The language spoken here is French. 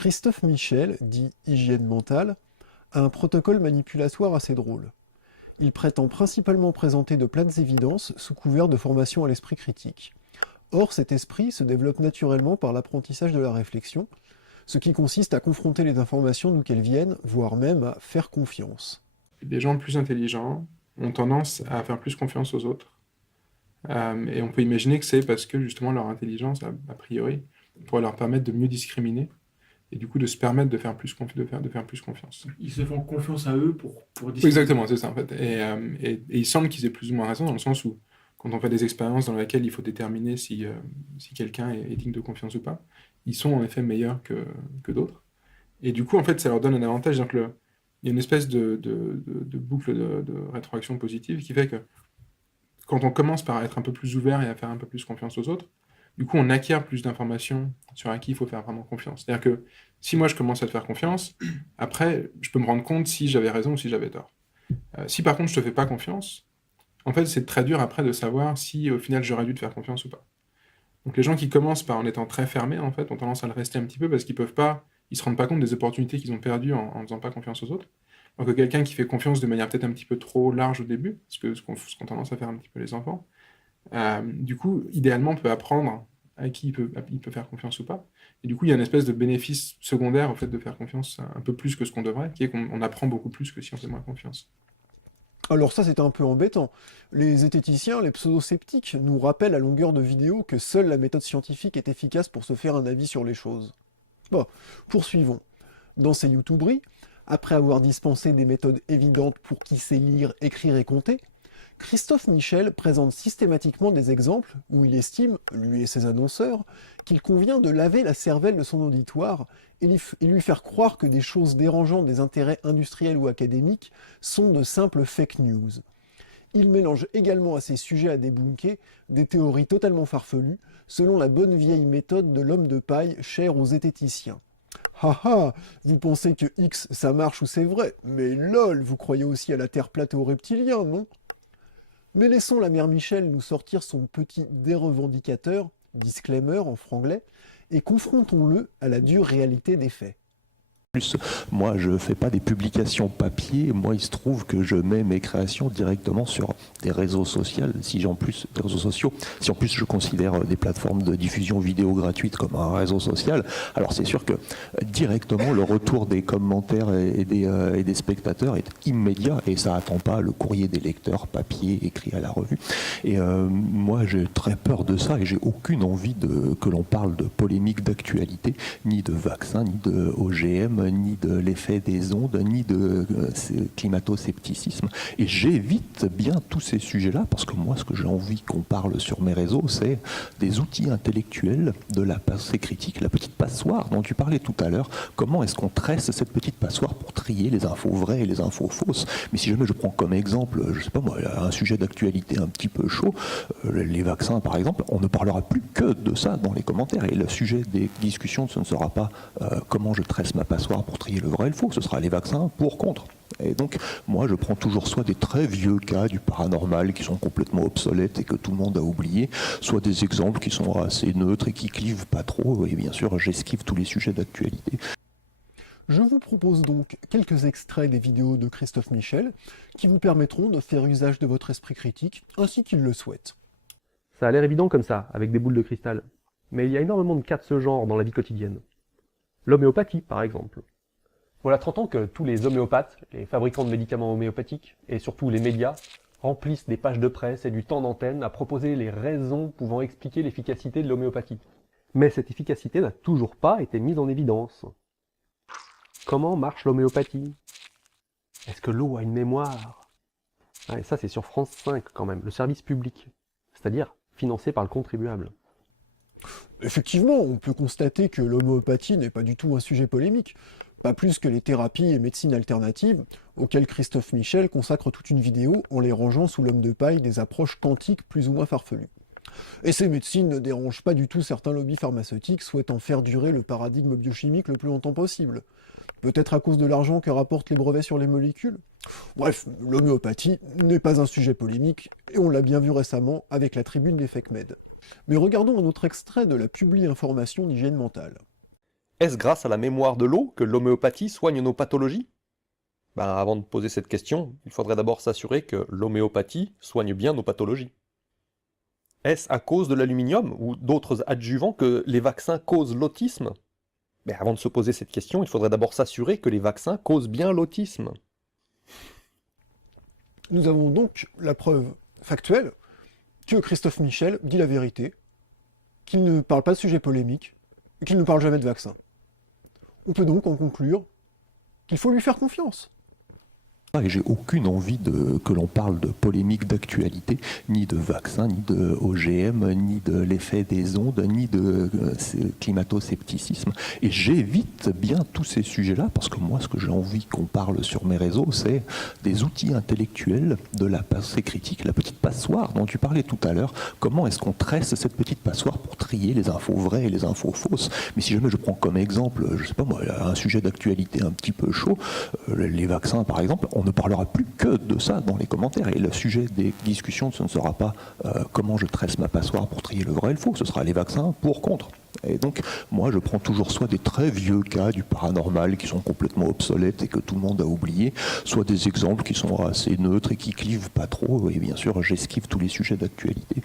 Christophe Michel, dit hygiène mentale, a un protocole manipulatoire assez drôle. Il prétend principalement présenter de plates évidences sous couvert de formation à l'esprit critique. Or, cet esprit se développe naturellement par l'apprentissage de la réflexion, ce qui consiste à confronter les informations d'où qu'elles viennent, voire même à faire confiance. Les gens plus intelligents ont tendance à faire plus confiance aux autres. Et on peut imaginer que c'est parce que justement leur intelligence, a priori, pourrait leur permettre de mieux discriminer et du coup de se permettre de faire plus, de faire plus confiance. Ils se font confiance à eux pour Oui, discuter. exactement, c'est ça en fait. Et il semble qu'ils aient plus ou moins raison dans le sens où quand on fait des expériences dans lesquelles il faut déterminer si quelqu'un est digne de confiance ou pas, ils sont en effet meilleurs que d'autres. Et du coup, en fait, ça leur donne un avantage. Donc il y a une espèce de boucle de rétroaction positive qui fait que quand on commence par être un peu plus ouvert et à faire un peu plus confiance aux autres, du coup, on acquiert plus d'informations sur à qui il faut faire vraiment confiance. C'est-à-dire que si moi je commence à te faire confiance, après, je peux me rendre compte si j'avais raison ou si j'avais tort. Si par contre je te fais pas confiance, en fait, c'est très dur après de savoir si au final j'aurais dû te faire confiance ou pas. Donc les gens qui commencent par en étant très fermés, en fait, ont tendance à le rester un petit peu parce qu'ils peuvent pas, ils se rendent pas compte des opportunités qu'ils ont perdues en faisant pas confiance aux autres. Alors que quelqu'un qui fait confiance de manière peut-être un petit peu trop large au début, ce qu'ont tendance à faire un petit peu les enfants, du coup, idéalement, on peut apprendre à qui il peut faire confiance ou pas. Et du coup, il y a une espèce de bénéfice secondaire au fait de faire confiance un peu plus que ce qu'on devrait, qui est qu'on apprend beaucoup plus que si on fait moins confiance. Alors ça, c'est un peu embêtant. Les zététiciens, les pseudo-sceptiques, nous rappellent à longueur de vidéo que seule la méthode scientifique est efficace pour se faire un avis sur les choses. Bon, poursuivons. Dans ces YouTuberies, après avoir dispensé des méthodes évidentes pour qui sait lire, écrire et compter, Christophe Michel présente systématiquement des exemples où il estime, lui et ses annonceurs, qu'il convient de laver la cervelle de son auditoire et lui faire croire que des choses dérangeant des intérêts industriels ou académiques sont de simples fake news. Il mélange également à ces sujets à débunker des théories totalement farfelues, selon la bonne vieille méthode de l'homme de paille chère aux zététiciens. Haha, vous pensez que X ça marche ou c'est vrai, mais lol, vous croyez aussi à la Terre plate et aux reptiliens, non? Mais laissons la mère Michel nous sortir son petit dérevendicateur, disclaimer en franglais, et confrontons-le à la dure réalité des faits. Plus, moi je fais pas des publications papier, moi il se trouve que je mets mes créations directement sur des réseaux sociaux, si en plus des réseaux sociaux, si en plus je considère des plateformes de diffusion vidéo gratuite comme un réseau social, alors c'est sûr que directement le retour des commentaires et des spectateurs est immédiat et ça attend pas le courrier des lecteurs papier écrit à la revue. Et moi j'ai très peur de ça et j'ai aucune envie que l'on parle de polémique d'actualité, ni de vaccins, ni de OGM, ni de l'effet des ondes, ni de climato-scepticisme. Et j'évite bien tous ces sujets-là, parce que moi, ce que j'ai envie qu'on parle sur mes réseaux, c'est des outils intellectuels de la pensée critique, la petite passoire dont tu parlais tout à l'heure. Comment est-ce qu'on tresse cette petite passoire pour trier les infos vraies et les infos fausses? Mais si jamais je prends comme exemple, je sais pas moi, un sujet d'actualité un petit peu chaud, les vaccins par exemple, on ne parlera plus que de ça dans les commentaires. Et le sujet des discussions, ce ne sera pas comment je tresse ma passoire pour trier le vrai et le faux, ce sera les vaccins pour, contre. Et donc, moi, je prends toujours soit des très vieux cas du paranormal qui sont complètement obsolètes et que tout le monde a oublié, soit des exemples qui sont assez neutres et qui clivent pas trop, et bien sûr, j'esquive tous les sujets d'actualité. Je vous propose donc quelques extraits des vidéos de Christophe Michel qui vous permettront de faire usage de votre esprit critique ainsi qu'il le souhaite. Ça a l'air évident comme ça, avec des boules de cristal. Mais il y a énormément de cas de ce genre dans la vie quotidienne. L'homéopathie, par exemple. Voilà 30 ans que tous les homéopathes, les fabricants de médicaments homéopathiques, et surtout les médias, remplissent des pages de presse et du temps d'antenne à proposer les raisons pouvant expliquer l'efficacité de l'homéopathie. Mais cette efficacité n'a toujours pas été mise en évidence. Comment marche l'homéopathie? Est-ce que l'eau a une mémoire? Et ça c'est sur France 5 quand même, le service public, c'est-à-dire financé par le contribuable. Effectivement, on peut constater que l'homéopathie n'est pas du tout un sujet polémique, pas plus que les thérapies et médecines alternatives, auxquelles Christophe Michel consacre toute une vidéo en les rangeant sous l'homme de paille des approches quantiques plus ou moins farfelues. Et ces médecines ne dérangent pas du tout certains lobbies pharmaceutiques souhaitant faire durer le paradigme biochimique le plus longtemps possible. Peut-être à cause de l'argent que rapportent les brevets sur les molécules? Bref, l'homéopathie n'est pas un sujet polémique, et on l'a bien vu récemment avec la tribune des fake med. Mais regardons un autre extrait de la publi-information d'hygiène mentale. Est-ce grâce à la mémoire de l'eau que l'homéopathie soigne nos pathologies? Avant de poser cette question, il faudrait d'abord s'assurer que l'homéopathie soigne bien nos pathologies. Est-ce à cause de l'aluminium ou d'autres adjuvants que les vaccins causent l'autisme? Avant de se poser cette question, il faudrait d'abord s'assurer que les vaccins causent bien l'autisme. Nous avons donc la preuve factuelle que Christophe Michel dit la vérité, qu'il ne parle pas de sujets polémiques, et qu'il ne parle jamais de vaccins. On peut donc en conclure qu'il faut lui faire confiance. Et j'ai aucune envie que l'on parle de polémique d'actualité, ni de vaccins, ni de OGM, ni de l'effet des ondes, ni de climato-scepticisme. Et j'évite bien tous ces sujets-là, parce que moi, ce que j'ai envie qu'on parle sur mes réseaux, c'est des outils intellectuels, de la pensée critique, la petite passoire dont tu parlais tout à l'heure. Comment est-ce qu'on tresse cette petite passoire pour trier les infos vraies et les infos fausses? Mais si jamais je prends comme exemple, je sais pas moi, un sujet d'actualité un petit peu chaud, les vaccins par exemple, on ne parlera plus que de ça dans les commentaires. Et le sujet des discussions, ce ne sera pas comment je tresse ma passoire pour trier le vrai et le faux, ce sera les vaccins pour, contre. Et donc, moi, je prends toujours soit des très vieux cas du paranormal qui sont complètement obsolètes et que tout le monde a oublié, soit des exemples qui sont assez neutres et qui clivent pas trop. Et bien sûr, j'esquive tous les sujets d'actualité.